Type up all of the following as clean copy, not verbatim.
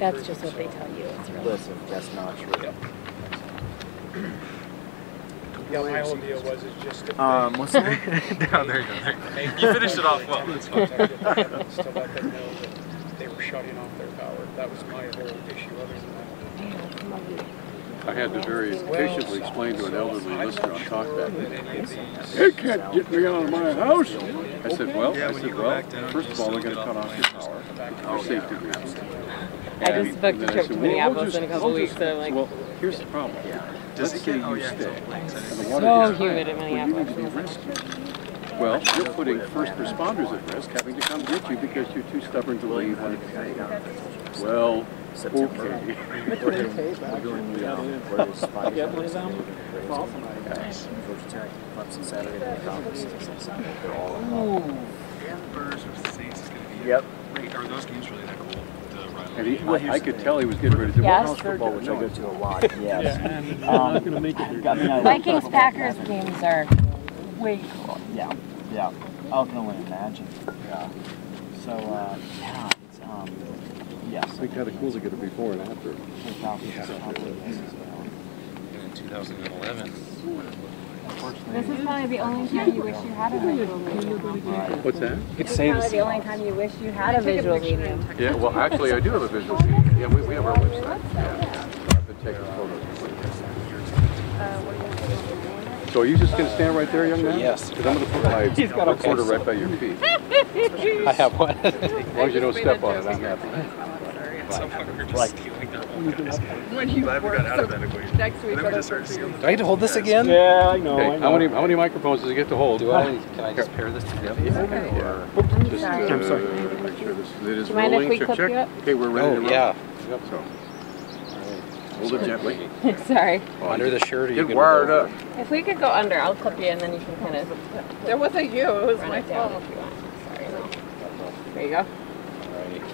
That's just what they tell you. It's really. Listen, that's not true. Yep. Yeah, my whole deal was it's just what's that? No, there you go. You finished it off well. That's fine. to let them know that they were shutting off their power. That was my whole issue. Other than that, I had to very patiently explain to an elderly listener on TalkBack, they can't get me out of my house. I said, well, first of all, they're going to cut off your power for safety reasons. I just booked a trip to Minneapolis in a couple weeks, so I'm like, well, here's the problem. Let's say you stay. so humid in Minneapolis. Well, you're putting first responders at risk, having to come get you because you're too stubborn to leave. Well, okay. Yep. Are those games really that cool? And I could tell he was getting ready to do Yes. house football, Which I go to a lot. Yes. Vikings Packers games are way cool. Yeah. Yeah. I can only imagine. Yeah. So yeah, it's yes. It'd be kind of cool to get it before and after. In 2011. This is probably the only time you wish you had a visual medium. What's that? This is probably the only time you wish you had a visual medium. Yeah, well, actually, I do have a visual feed. Yeah, we have our website. Yeah. I've been taking photos. So are you just going to stand right there, young man? Yes. Because I'm going to put my recorder right by your feet. I have one. As long as you don't step on it, I'm happy. When you glad we got out of that equation. Next week. Then we just started seeing. Do I get to hold this again? yeah, I know. Okay, how many microphones does it get to hold? Do I? Can I just pair this together? Or just I'm sorry. make sure it is Do you mind if rolling. we Check, clip check. you up? Okay, we're ready to roll. Yeah. Yep, so. Hold it gently. Sorry. Under the shirt, or you Get can wired up. If we could go under, I'll clip you and then you can kind of. It wasn't you, it was run my it down fault. if you want. Sorry. There you go.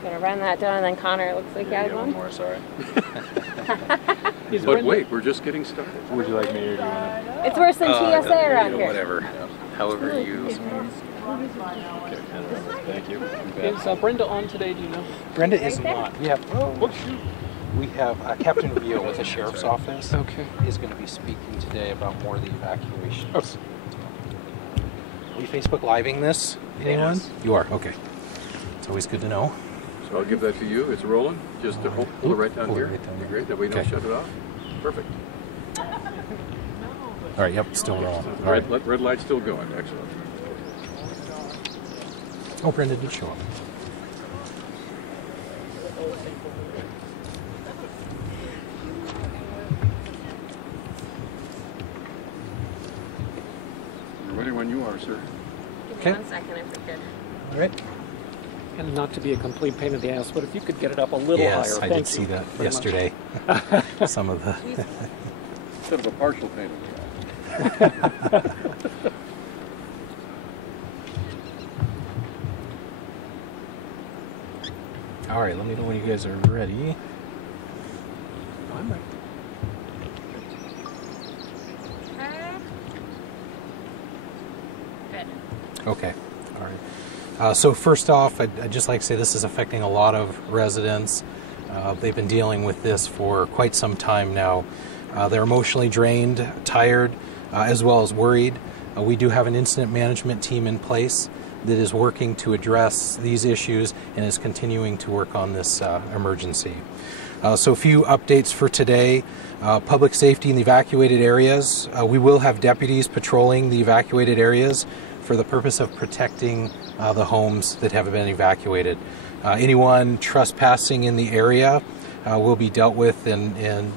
Gonna run that down, and then Connor looks like he has one. More, sorry. But wait, we're just getting started. Would you like me or do you want to? It's worse than TSA around here. Whatever. However you. Thank you. Is Brenda on today? Do you know? Brenda is not. We have Captain Rio with the Sheriff's Office. Okay. Is going to be speaking today about more of the evacuations. Are you Facebook Living this? Anyone? Yes. You are? Okay. It's always good to know. So I'll give that to you. It's rolling. Just to hold it right down Hold it here. right down there. Great. That way you don't Okay. shut it off. Perfect. All right, yep, still rolling. All right. Red light's still going. Excellent. Oh, Brenda did show up. We're ready when you are, sir. Okay. 1 second, if we could. All right. And not to be a complete pain in the ass, but if you could get it up a little Yes, higher. I did see that yesterday. Some of the. Instead of a partial pain in the ass. All right, let me know when you guys are ready. I'm ready. Okay. All right. So first off, I'd just like to say this is affecting a lot of residents. They've been dealing with this for quite some time now. They're emotionally drained, tired, as well as worried. We do have an incident management team in place that is working to address these issues and is continuing to work on this emergency. So a few updates for today. Public safety in the evacuated areas. We will have deputies patrolling the evacuated areas for the purpose of protecting the homes that have been evacuated. Anyone trespassing in the area will be dealt with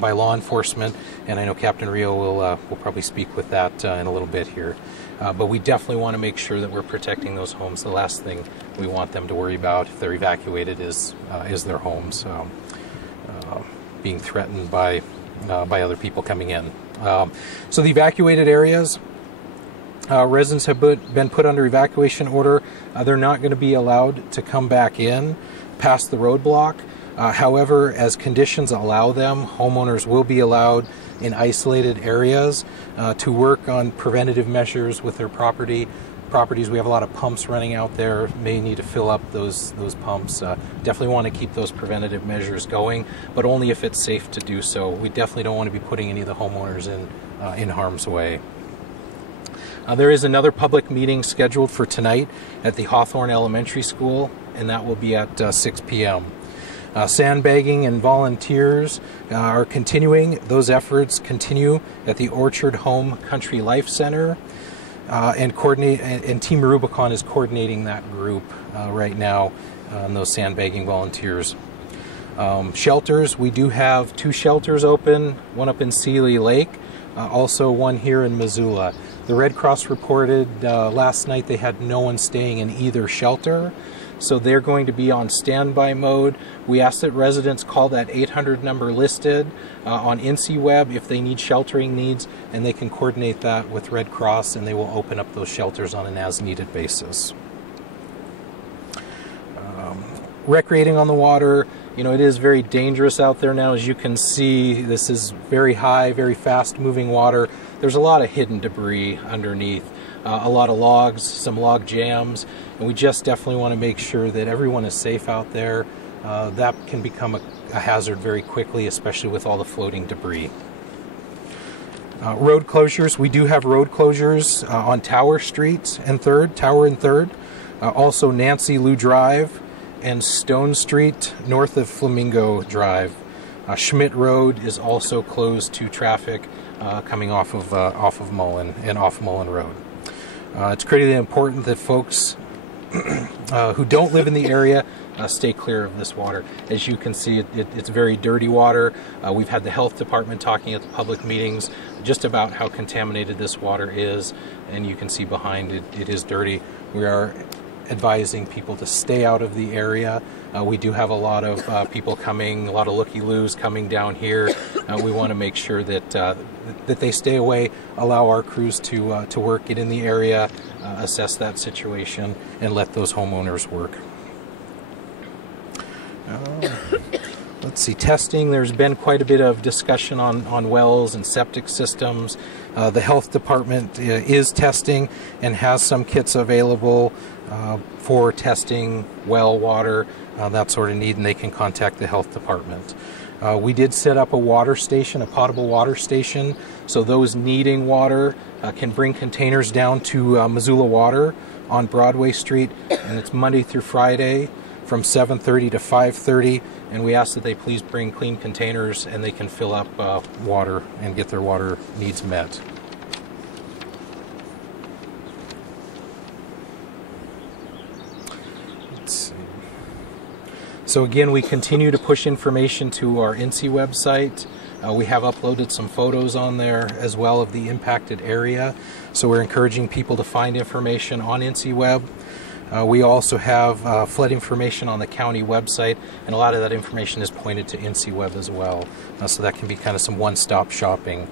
by law enforcement, and I know Captain Rio will probably speak with that in a little bit here. But we definitely want to make sure that we're protecting those homes. The last thing we want them to worry about if they're evacuated is their homes being threatened by other people coming in. So the evacuated areas, residents have been put under evacuation order. They're not going to be allowed to come back in past the roadblock. However, as conditions allow them, homeowners will be allowed in isolated areas to work on preventative measures with their property properties, we have a lot of pumps running out there, may need to fill up those pumps. Definitely want to keep those preventative measures going, but only if it's safe to do so. We definitely don't want to be putting any of the homeowners in harm's way. There is another public meeting scheduled for tonight at the Hawthorne Elementary School, and that will be at 6 p.m. Sandbagging and volunteers are continuing. Those efforts continue at the Orchard Home Country Life Center, and Team Rubicon is coordinating that group right now, and those sandbagging volunteers. Shelters, we do have 2 shelters open, one up in Seeley Lake, also one here in Missoula. The Red Cross reported last night they had no one staying in either shelter, so they're going to be on standby mode. We ask that residents call that 800 number listed on NCWeb if they need sheltering needs, and they can coordinate that with Red Cross, and they will open up those shelters on an as-needed basis. Recreating on the water, you know, it is very dangerous out there now. As you can see, this is very high, very fast moving water. There's a lot of hidden debris underneath, a lot of logs, some log jams, and we just definitely want to make sure that everyone is safe out there. That can become a hazard very quickly, especially with all the floating debris. Road closures, we do have road closures on Tower Street and 3rd, Tower and 3rd, also Nancy Lou Drive, and Stone Street north of Flamingo Drive. Schmidt Road is also closed to traffic coming off of Mullen and off Mullen Road. It's critically important that folks who don't live in the area stay clear of this water. As you can see, it's very dirty water. We've had the health department talking at the public meetings just about how contaminated this water is, and you can see behind it, it is dirty. We are advising people to stay out of the area. We do have a lot of people coming, a lot of looky-loos coming down here. We want to make sure that that they stay away, allow our crews to work, get in the area, assess that situation, and let those homeowners work. Let's see, testing. There's been quite a bit of discussion on wells and septic systems. The health department is testing and has some kits available for testing well water, that sort of need, and they can contact the health department. We did set up a water station, a potable water station, so those needing water can bring containers down to Missoula Water on Broadway Street, and it's Monday through Friday from 7:30 to 5:30, and we ask that they please bring clean containers and they can fill up water and get their water needs met. Let's see. So again, we continue to push information to our NC website. We have uploaded some photos on there as well of the impacted area, so we're encouraging people to find information on NCWeb. We also have flood information on the county website, and a lot of that information is pointed to NCWeb as well, so that can be kind of some one-stop shopping.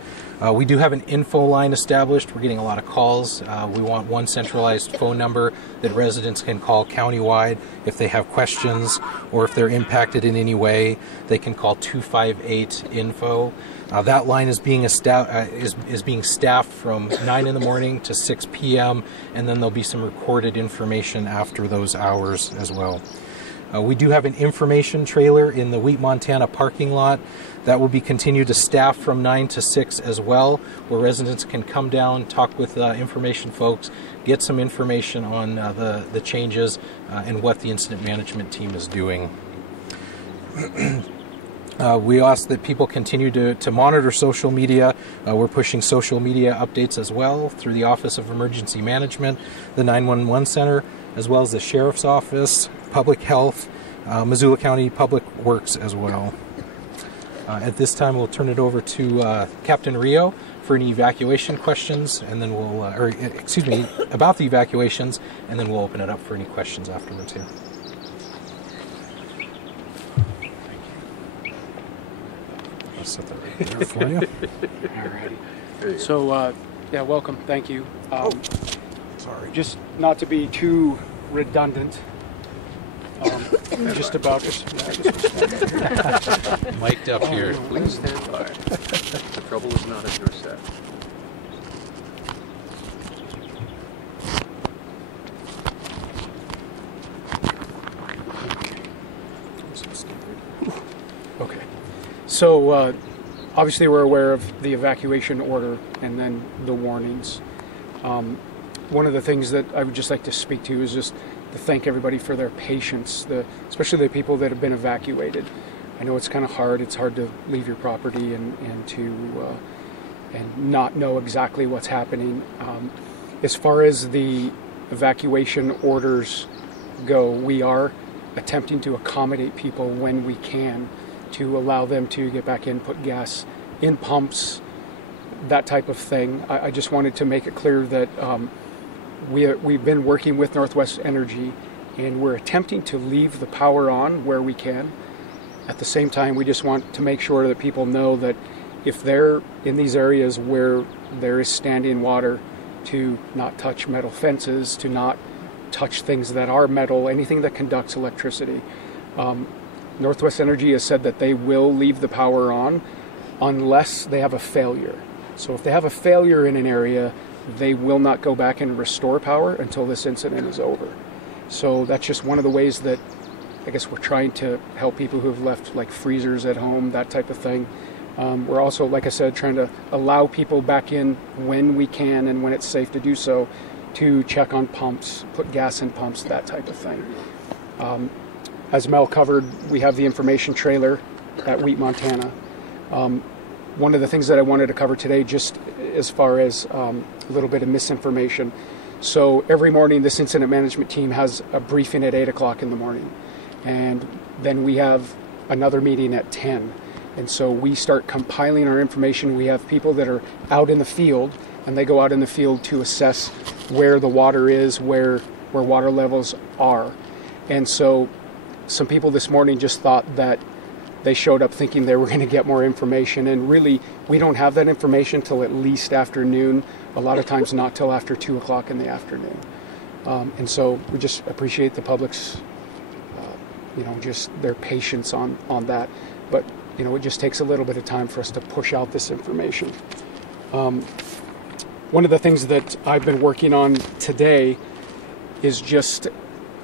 We do have an info line established. We're getting a lot of calls. We want one centralized phone number that residents can call countywide if they have questions or if they're impacted in any way. They can call 258-INFO. That line is being staffed from 9 in the morning to 6 p.m. and then there'll be some recorded information after those hours as well. We do have an information trailer in the Wheat, Montana parking lot that will be continued to staff from 9 to 6 as well, where residents can come down, talk with information folks, get some information on the changes and what the incident management team is doing. We ask that people continue to monitor social media. We're pushing social media updates as well through the Office of Emergency Management, the 911 Center, as well as the Sheriff's Office, Public Health, Missoula County Public Works as well. At this time, we'll turn it over to Captain Rio for any evacuation questions, and then we'll, about the evacuations, and then we'll open it up for any questions afterwards here. I'll set that right there for you. Alrighty. So, yeah, welcome. Thank you. Sorry. Just not to be too redundant. Just about Mic'd up here. Please stand by. The trouble is not at your set. So obviously we're aware of the evacuation order and then the warnings. One of the things that I would just like to speak to is just to thank everybody for their patience, especially the people that have been evacuated. I know it's kind of hard. It's hard to leave your property and not know exactly what's happening. As far as the evacuation orders go, we are attempting to accommodate people when we can to allow them to get back in, put gas in pumps, that type of thing. I just wanted to make it clear that we've been working with Northwest Energy, and we're attempting to leave the power on where we can. At the same time, we just want to make sure that people know that if they're in these areas where there is standing water, to not touch metal fences, to not touch things that are metal, anything that conducts electricity. Northwest Energy has said that they will leave the power on unless they have a failure. So if they have a failure in an area, they will not go back and restore power until this incident is over. So that's just one of the ways that I guess we're trying to help people who have left like freezers at home, that type of thing. We're also, like I said, trying to allow people back in when we can and when it's safe to do so, to check on pumps, put gas in pumps, that type of thing. As Mel covered, we have the information trailer at Wheat, Montana. One of the things that I wanted to cover today, just as far as a little bit of misinformation. So every morning, this incident management team has a briefing at 8 o'clock in the morning. And then we have another meeting at 10. And so we start compiling our information. We have people that are out in the field, and they go out in the field to assess where the water is, where water levels are. And so some people this morning just thought that they showed up thinking they were going to get more information, and really we don't have that information till at least afternoon, a lot of times not till after 2 o'clock in the afternoon. And so we just appreciate the public's just their patience on that. But it just takes a little bit of time for us to push out this information. One of the things that I've been working on today is just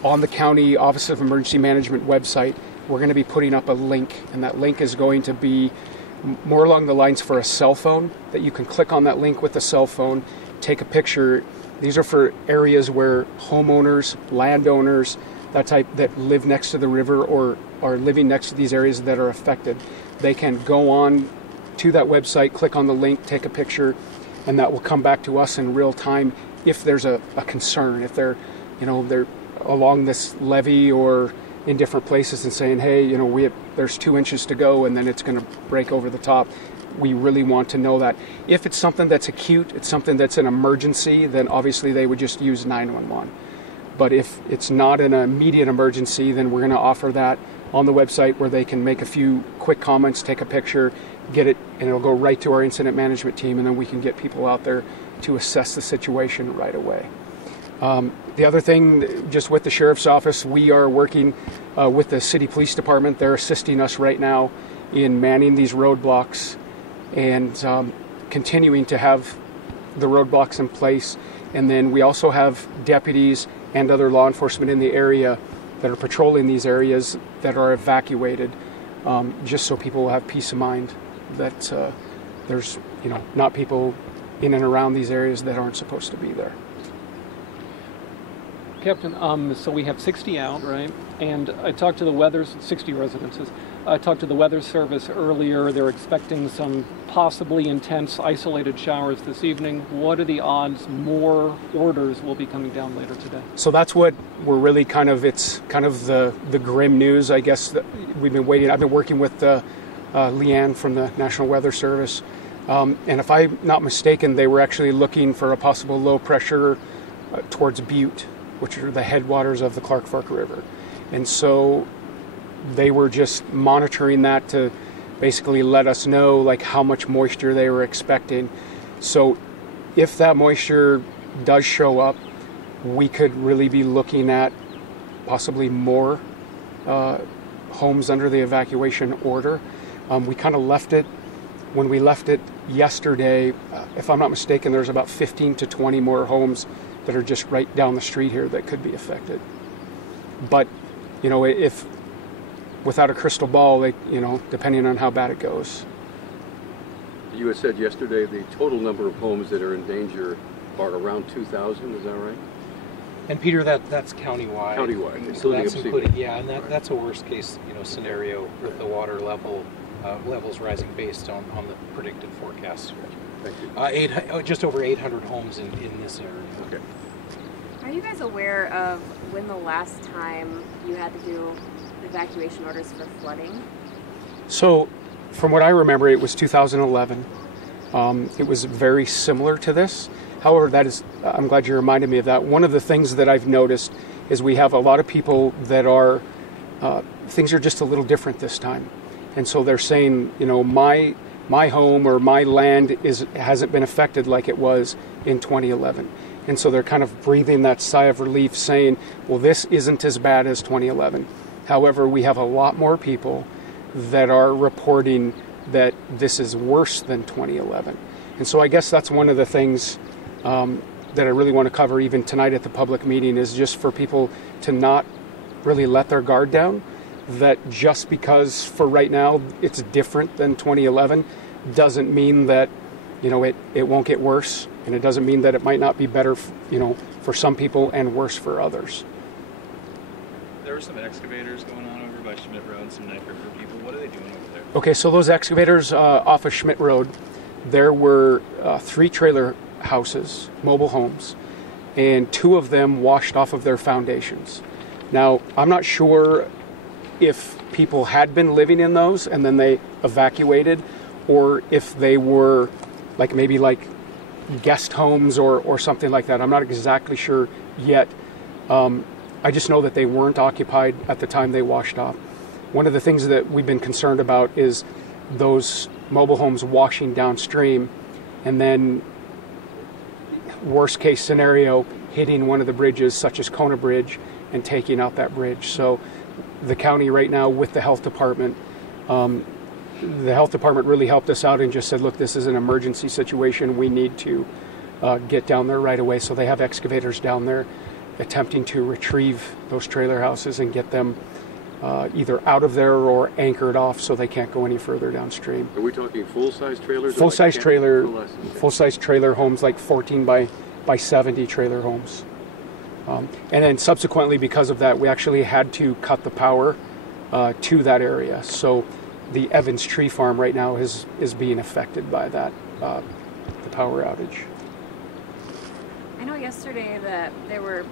on the County Office of Emergency Management website, we're going to be putting up a link, and that link is going to be more along the lines for a cell phone, that you can click on that link with a cell phone, take a picture. These are for areas where homeowners, landowners, that live next to the river or are living next to these areas that are affected. They can go on to that website, click on the link, take a picture, and that will come back to us in real time if there's a concern, if they're along this levee or in different places and saying, hey, there's 2 inches to go and then it's going to break over the top. We really want to know that. If it's something that's acute, it's something that's an emergency, then obviously they would just use 911. But if it's not an immediate emergency, then we're going to offer that on the website where they can make a few quick comments, take a picture, get it, and it'll go right to our incident management team, and then we can get people out there to assess the situation right away. The other thing, just with the Sheriff's Office, we are working with the City Police Department. They're assisting us right now in manning these roadblocks and continuing to have the roadblocks in place. And then we also have deputies and other law enforcement in the area that are patrolling these areas that are evacuated, just so people will have peace of mind that there's not people in and around these areas that aren't supposed to be there. Captain, so we have 60 out, right? And I talked to the weather, 60 residences. I talked to the weather service earlier. They're expecting some possibly intense isolated showers this evening. What are the odds more orders will be coming down later today? So that's what we're really it's kind of the grim news, I guess, that we've been waiting. I've been working with Leanne from the National Weather Service. And if I'm not mistaken, they were actually looking for a possible low pressure towards Butte, which are the headwaters of the Clark Fork River. And so they were just monitoring that to basically let us know how much moisture they were expecting. So if that moisture does show up, we could really be looking at possibly more homes under the evacuation order. We kind of left it, when we left it yesterday, if I'm not mistaken, there's about 15 to 20 more homes that are just right down the street here that could be affected. But, if without a crystal ball, depending on how bad it goes. You had said yesterday the total number of homes that are in danger are around 2,000, is that right? And Peter, that's countywide. Countywide, So that's including including, yeah, and that's a worst case, scenario with the water levels rising based on the predicted forecast. Thank you. Just over 800 homes in this area. Okay. Are you guys aware of when the last time you had to do evacuation orders for flooding? So, from what I remember, it was 2011. It was very similar to this. However, I'm glad you reminded me of that. One of the things that I've noticed is we have a lot of people that are, things are just a little different this time. And so they're saying, my home or my land hasn't been affected like it was in 2011. And so they're kind of breathing that sigh of relief saying, well, this isn't as bad as 2011. However, we have a lot more people that are reporting that this is worse than 2011. And so I guess that's one of the things that I really want to cover even tonight at the public meeting, is just for people to not really let their guard down, that just because for right now it's different than 2011 doesn't mean that it won't get worse, and it doesn't mean that it might not be better for some people and worse for others. There were some excavators going on over by Schmidt Road, some Knife River people. What are they doing over there? Okay, so those excavators off of Schmidt Road, there were 3 trailer houses, mobile homes, and 2 of them washed off of their foundations. Now, I'm not sure if people had been living in those and then they evacuated, or if they were maybe guest homes or something like that. I'm not exactly sure yet. I just know that they weren't occupied at the time they washed off. One of the things that we've been concerned about is those mobile homes washing downstream, and then worst case scenario, hitting one of the bridges such as Kona Bridge and taking out that bridge. So the county right now with the health department really helped us out and just said, look, this is an emergency situation. We need to get down there right away. So they have excavators down there attempting to retrieve those trailer houses and get them either out of there or anchored off so they can't go any further downstream. Are we talking full-size trailers? Full-size trailer homes, like 14 by 70 trailer homes. And then subsequently, because of that, we actually had to cut the power to that area. So the Evans Tree Farm right now is being affected by that, the power outage. I know yesterday that there were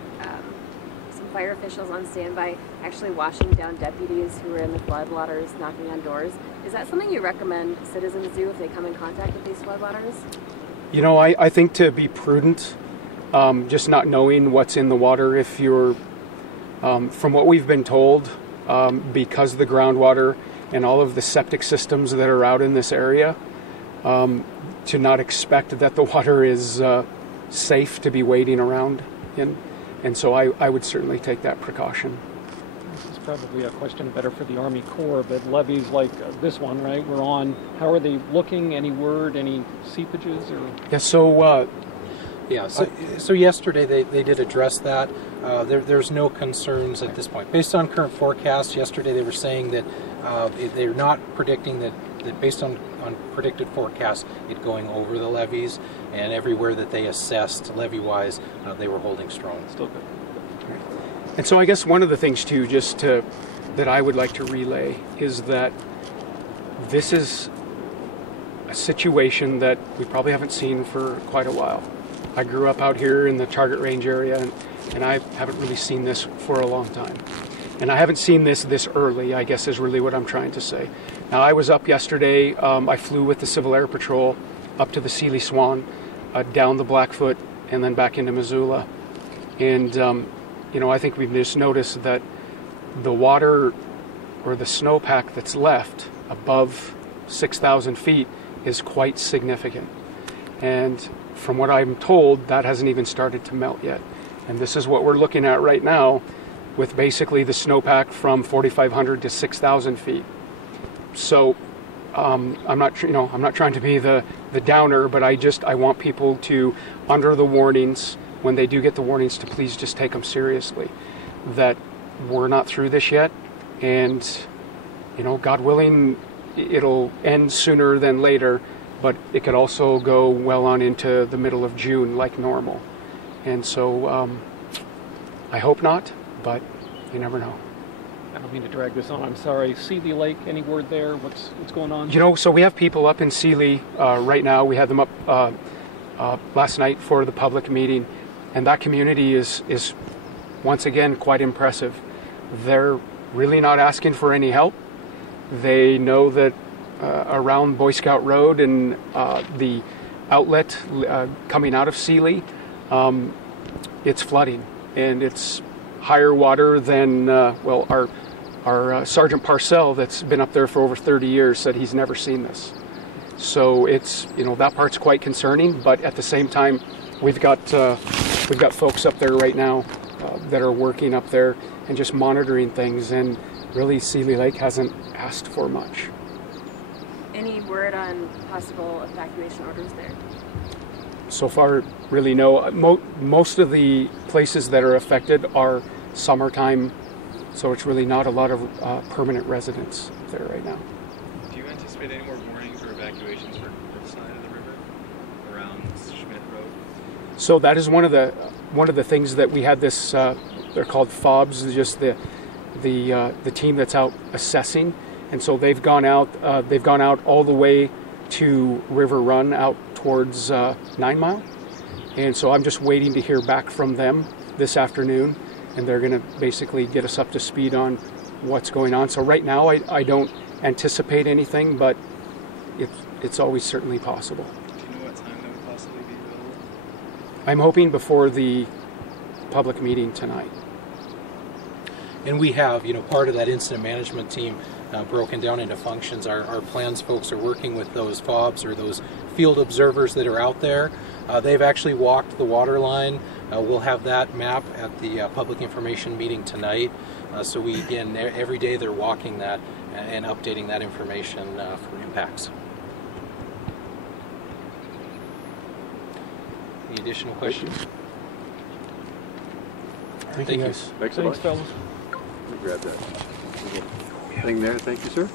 some fire officials on standby actually washing down deputies who were in the floodwaters, knocking on doors. Is that something you recommend citizens do if they come in contact with these floodwaters? I think to be prudent, just not knowing what's in the water, if you're, from what we've been told, because of the groundwater and all of the septic systems that are out in this area, to not expect that the water is safe to be wading around in. And so I would certainly take that precaution. This is probably a question better for the Army Corps, but levees like this one, right, we're on, how are they looking? Any word, any seepages? Or? Yeah, so yesterday they did address that. There's no concerns at this point. Based on current forecasts, yesterday they were saying that they're not predicting that based on predicted forecasts, it going over the levees, and everywhere that they assessed levee-wise, they were holding strong. Still good. And so I guess one of the things too, that I would like to relay is that this is a situation that we probably haven't seen for quite a while. I grew up out here in the Target Range area, and I haven't really seen this for a long time. And I haven't seen this early, I guess, is really what I'm trying to say. Now, I was up yesterday. I flew with the Civil Air Patrol up to the Sealy Swan, down the Blackfoot, and then back into Missoula. And, I think we've just noticed that the water or the snowpack that's left above 6,000 feet is quite significant. And from what I'm told, that hasn't even started to melt yet. And this is what we're looking at right now, with basically the snowpack from 4,500 to 6,000 feet. So I'm not trying to be the downer, but I want people to, under the warnings, when they do get the warnings, to please just take them seriously. That we're not through this yet, and God willing, it'll end sooner than later, but it could also go well on into the middle of June like normal. And so I hope not, but you never know. I don't mean to drag this on. I'm sorry. Seeley Lake, any word there? What's going on? So we have people up in Seeley right now. We had them up last night for the public meeting, and that community is once again quite impressive. They're really not asking for any help. They know that around Boy Scout Road and the outlet coming out of Seeley, it's flooding, and it's higher water than our Sergeant Parcell, that's been up there for over 30 years, said he's never seen this. So it's that part's quite concerning, but at the same time, we've got folks up there right now that are working up there and just monitoring things, and really Seeley Lake hasn't asked for much. Any word on possible evacuation orders there? So far, really no. Most of the places that are affected are summertime, so it's really not a lot of permanent residents there right now. Do you anticipate any more warnings or evacuations for this side of the river around Schmidt Road? So that is one of the things that we had this. They're called FOBs, just the team that's out assessing, and so they've gone out. They've gone out all the way to River Run out towards 9 Mile, and so I'm just waiting to hear back from them this afternoon, and they're going to basically get us up to speed on what's going on. So right now I don't anticipate anything, but it's always certainly possible. Do you know what time that would possibly be available? I'm hoping before the public meeting tonight. And we have, part of that incident management team broken down into functions. Our plans folks are working with those FOBs, or those field observers that are out there. They've actually walked the water line. We'll have that map at the public information meeting tonight. So every day they're walking that and updating that information for impacts. Any additional questions? Thank you guys. Thanks, Thanks, fellas. Let me grab that thing there. Thank you, sir.